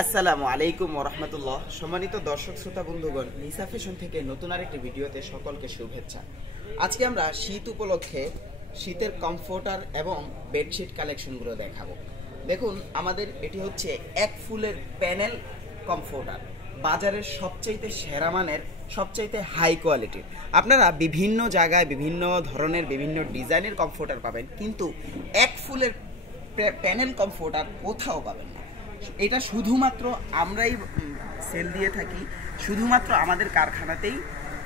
আসসালামু আলাইকুম ওয়া রাহমাতুল্লাহ। সম্মানিত দর্শক শ্রোতা বন্ধুগণ, নিসা ফ্যাশন থেকে নতুন আরেকটি ভিডিওতে সকলকে শুভেচ্ছা। আজকে আমরা শীত উপলক্ষে শীতের কমফোর্টার এবং বেডশিট কালেকশনগুলো দেখাবো। দেখুন, আমাদের এটি হচ্ছে এক ফুলের প্যানেল কমফোর্টার, বাজারের সবচাইতে সেরা মানের, সবচাইতে হাই কোয়ালিটির। আপনারা বিভিন্ন জায়গায় বিভিন্ন ধরনের বিভিন্ন ডিজাইনের কমফোর্টার পাবেন, কিন্তু এক ফুলের প্যানেল কমফোর্টার কোথাও পাবেন না। এটা শুধুমাত্র আমরাই সেল দিয়ে থাকি, শুধুমাত্র আমাদের কারখানাতেই,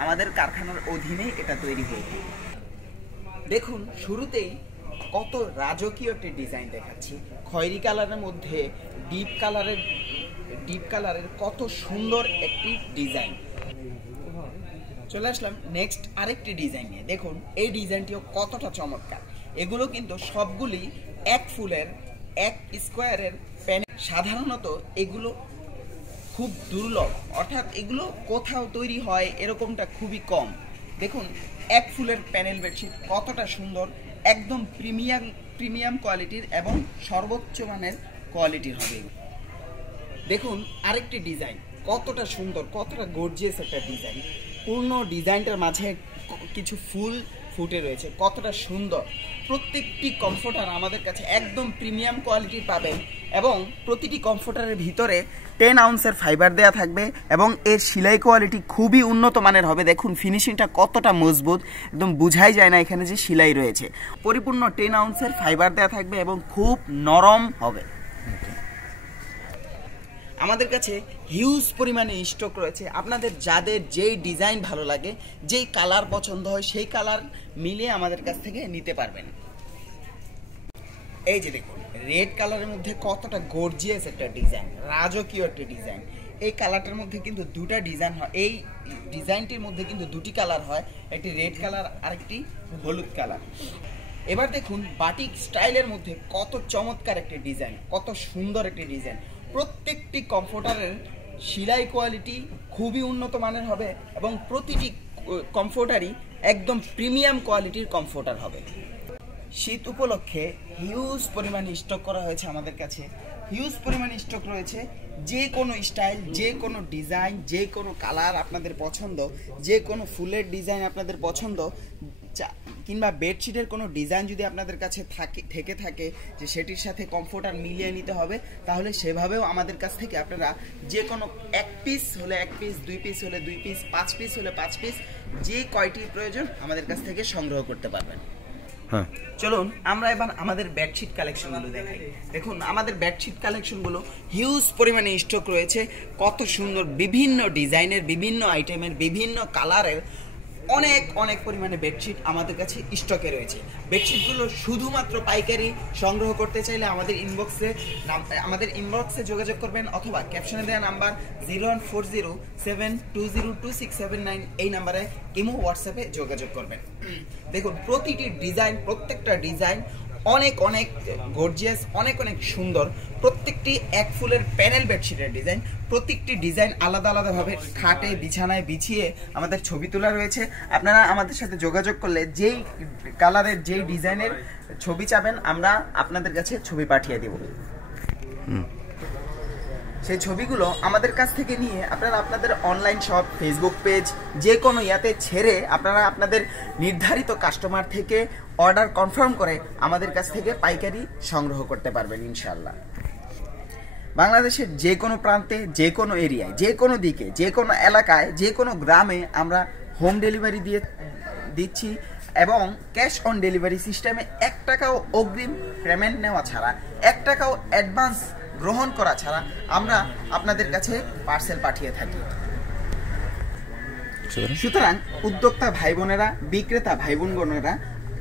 আমাদের কারখানার অধীনেই এটা তৈরি হয়ে থাকে। দেখুন, শুরুতেই কত রাজকীয় একটি ডিজাইন দেখাচ্ছি। খয়েরি কালারের মধ্যে ডিপ কালারের কত সুন্দর একটি ডিজাইন। চলে আসলাম নেক্সট আরেকটি ডিজাইন নিয়ে। দেখুন, এই ডিজাইনটিও কতটা চমৎকার। এগুলো কিন্তু সবগুলি এক ফুলের এক স্কোয়ারের প্যানেল। সাধারণত এগুলো খুব দুর্লভ, অর্থাৎ এগুলো কোথাও তৈরি হয় এরকমটা খুবই কম। দেখুন, এক ফুলের প্যানেল বেডশিট কতটা সুন্দর, একদম প্রিমিয়াম কোয়ালিটির এবং সর্বোচ্চ মানের কোয়ালিটির হবে। দেখুন, আরেকটি ডিজাইন কতটা সুন্দর, কতটা গর্জিয়াস একটা ডিজাইন। পূর্ণ ডিজাইনটার মাঝে কিছু ফুল ফুটে রয়েছে, কতটা সুন্দর। প্রত্যেকটি কমফোর্টার আমাদের কাছে একদম প্রিমিয়াম কোয়ালিটির পাবেন এবং প্রতিটি কমফোর্টারের ভিতরে 10 আউন্সের ফাইবার দেওয়া থাকবে এবং এর সেলাই কোয়ালিটি খুবই উন্নত মানের হবে। দেখুন, ফিনিশিংটা কতটা মজবুত, একদম বোঝাই যায় না এখানে যে সেলাই রয়েছে। পরিপূর্ণ 10 আউন্সের ফাইবার দেওয়া থাকবে এবং খুব নরম হবে। আমাদের কাছে হিউজ পরিমাণে স্টক রয়েছে। আপনাদের যাদের যেই ডিজাইন ভালো লাগে, যেই কালার পছন্দ হয়, সেই কালার মিলিয়ে আমাদের কাছ থেকে নিতে পারবেন। এই যে দেখুন, রেড কালারের মধ্যে কতটা গর্জিয়াস একটা ডিজাইন, রাজকীয় একটা ডিজাইন। এই কালারটার মধ্যে কিন্তু দুটা ডিজাইন হয়, এই ডিজাইনটির মধ্যে কিন্তু দুটি কালার হয়, একটি রেড কালার আর একটি হলুদ কালার। এবার দেখুন, বাটিক স্টাইলের মধ্যে কত চমৎকার একটি ডিজাইন, কত সুন্দর একটি ডিজাইন। প্রত্যেকটি কমফোর্টারের সেলাই কোয়ালিটি খুবই উন্নত মানের হবে এবং প্রতিটি কমফোর্টারই একদম প্রিমিয়াম কোয়ালিটির কমফোর্টার হবে। শীত উপলক্ষে হিউজ পরিমাণে স্টক করা হয়েছে আমাদের কাছে, হিউজ পরিমাণে স্টক রয়েছে। যে কোনো স্টাইল, যে কোনো ডিজাইন, যে কোনো কালার আপনাদের পছন্দ, যে কোনো ফুলের ডিজাইন আপনাদের পছন্দ, কিংবা বেডশিটের কোনো ডিজাইন যদি আপনাদের কাছে থেকে থাকে যে সেটির সাথে কমফোর্টার মিলিয়ে নিতে হবে, তাহলে সেভাবেও আমাদের কাছ থেকে আপনারা যে কোনো এক পিস হলে এক পিস, 2 পিস হলে 2 পিস, 5 পিস হলে 5 পিস, যে কয়টি প্রয়োজন আমাদের কাছ থেকে সংগ্রহ করতে পারবেন। চলুন আমরা এবার আমাদের বেডশিট কালেকশনগুলো দেখাই। দেখুন, আমাদের বেডশিট কালেকশনগুলো হিউজ পরিমাণে স্টক রয়েছে। কত সুন্দর বিভিন্ন ডিজাইনের, বিভিন্ন আইটেমের, বিভিন্ন কালারের অনেক পরিমাণে বেডশিট আমাদের কাছে স্টকে রয়েছে। বেডশিটগুলো শুধুমাত্র পাইকারি সংগ্রহ করতে চাইলে আমাদের ইনবক্সে যোগাযোগ করবেন, অথবা ক্যাপশনে দেওয়া নাম্বার 01407202679 এই নাম্বারে ইমো হোয়াটসঅ্যাপে যোগাযোগ করবেন। দেখুন, প্রতিটি ডিজাইন, প্রত্যেকটা ডিজাইন অনেক গর্জিয়াস, অনেক সুন্দর। প্রত্যেকটি এক ফুলের প্যানেল বেডশিটের ডিজাইন, প্রত্যেকটি ডিজাইন আলাদাভাবে খাটে বিছানায় বিছিয়ে আমাদের ছবি তোলা রয়েছে। আপনারা আমাদের সাথে যোগাযোগ করলে যেই কালারের, যেই ডিজাইনের ছবি চাবেন, আমরা আপনাদের কাছে ছবি পাঠিয়ে দেব। সেই ছবিগুলো আমাদের কাছ থেকে নিয়ে আপনারা আপনাদের অনলাইন শপ, ফেসবুক পেজ, যে কোনো ইয়াতে ছেড়ে আপনারা আপনাদের নির্ধারিত কাস্টমার থেকে অর্ডার কনফার্ম করে আমাদের কাছ থেকে পাইকারি সংগ্রহ করতে পারবেন ইনশাআল্লাহ। বাংলাদেশের যে কোনো প্রান্তে, যে কোনো এরিয়ায়, যে কোনো দিকে, যে কোনো এলাকায়, যে কোনো গ্রামে আমরা হোম ডেলিভারি দিচ্ছি এবং ক্যাশ অন ডেলিভারি সিস্টেমে 1 টাকাও অগ্রিম পেমেন্ট নেওয়া ছাড়া, 1 টাকাও অ্যাডভান্স গ্রহণ করা ছাড়া আমরা আপনাদের কাছে পার্সেল পাঠিয়ে থাকি। সুতরাং উদ্যোক্তা ভাই বোনেরা, বিক্রেতা ভাই বোনেরা,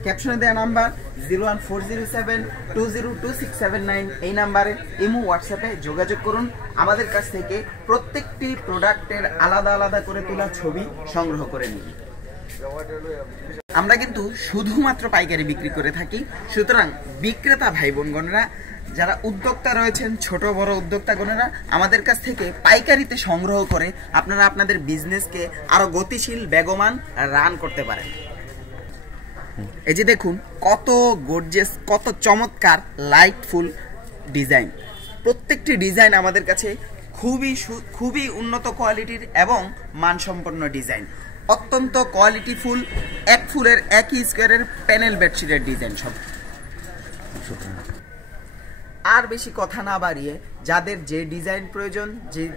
ক্যাপশনে দেওয়া নাম্বার 01407202679 এই নাম্বারে ইমো হোয়াটসঅ্যাপে যোগাযোগ করুন। আমাদের কাছ থেকে প্রত্যেকটি প্রোডাক্টের আলাদা করে তোলা ছবি সংগ্রহ করে নিন। আমরা কিন্তু শুধুমাত্র পাইকারি বিক্রি করে থাকি। সুতরাং বিক্রেতা ভাই বোনগণেরা, যারা উদ্যোক্তা রয়েছেন, ছোট বড় উদ্যোক্তাগণেরা, আমাদের কাছ থেকে পাইকারিতে সংগ্রহ করে আপনারা আপনাদের বিজনেসকে আরো গতিশীল, বেগমান রান করতে পারেন। এই যে দেখুন, কত গর্জিয়াস, কত চমৎকার লাইটফুল ডিজাইন। প্রত্যেকটি ডিজাইন আমাদের কাছে খুবই উন্নত কোয়ালিটির এবং মানসম্পন্ন ডিজাইন, অত্যন্ত কোয়ালিটিফুল, এক ফুলের একই স্কোয়ারের প্যানেল বেডশিটের ডিজাইন সব। আর বেশি কথা না বাড়িয়ে যাদের যে ডিজাইন প্রয়োজন,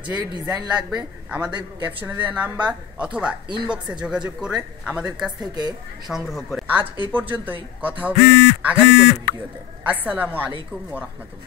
যে ডিজাইন লাগবে, আমাদের ক্যাপশনে দেওয়া নাম্বার অথবা ইনবক্সে যোগাযোগ করে আমাদের কাছ থেকে সংগ্রহ করে। আজ এই পর্যন্তই, কথা হবে আগামী কোনো ভিডিওতে। আসসালামু আলাইকুম ওয়া রাহমাতুল্লাহ।